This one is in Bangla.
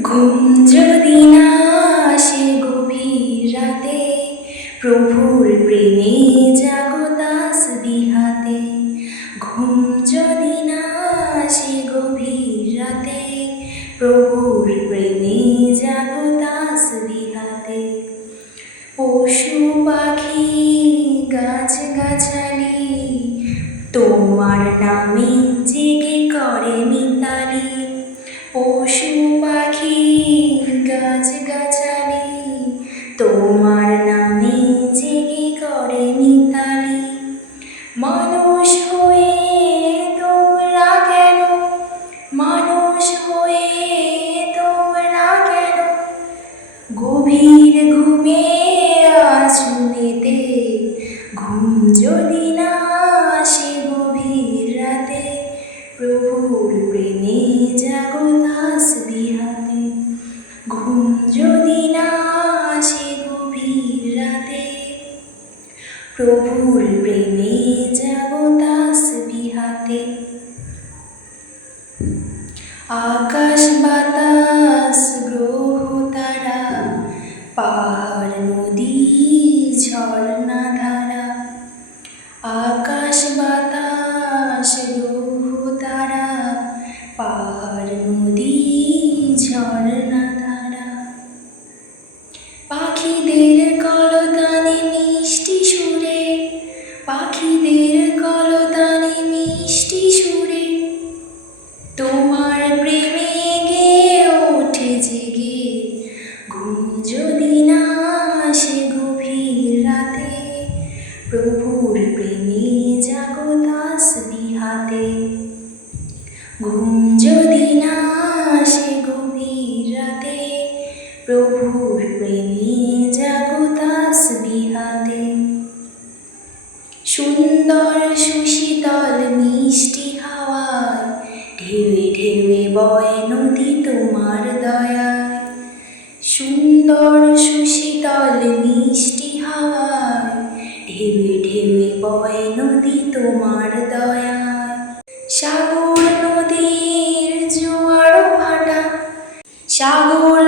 ঘুম যদি না আসে গভীর রাতে, প্রভুর প্রেমে জাগো তাসবিহ হাতে। ঘুম যদি না আসে গভীর রাতে, প্রভুর প্রেমে জাগো তাসবিহ হাতে। পশু পাখি গাছ গাছালি তোমার নামে জেগে করে মিতালি। পশু পাখি গাছ গাছালি তোমার নামে জেগে করে মিতালি। মানুষ হয়ে তোমরা কেন, মানুষ হয়ে তোমরা কেন গভীর ঘুমে আছো মেতে। ঘুম যদি না আসে গভীর রাতে, প্রভুর প্রেমে জাগো তাসবিহ হাতে। ঘুম যদি না আসে গভীর রাতে, প্রভুর প্রেমে জাগো তাসবিহ হাতে। আকাশ বাতাস গ্রহ তারা, পাহাড় নদী ঝর্ণা ধারা। আকাশ বাতাস গ্রহ তারা, পাহাড় নদী ঝর্ণা ধারা। পাখিদের কলতানে মিষ্টি সুরে, পাখিদের কলতানে মিষ্টি সুরে তোমার প্রেমে গেয়ে ওঠে জেগে। ঘুম যদি না আসে গভীর রাতে, প্রভুর প্রেমে জাগো তাসবিহ হাতে। ঘুম যদি না আসে গভীর রাতে, প্রভুর প্রেমে জাগো তাসবিহ হাতে। সুন্দর সুশীতল মিষ্টি হাওয়ায় ঢেউে ঢেউে বয় নদী তোমার দয়ায়। সুন্দর সুশীতল মিষ্টি হাওয়ায় ঢেউে ঢেউে বয় নদী তোমার দয়ায়। সাগর নদীর জোয়ার ভাটা, সাগর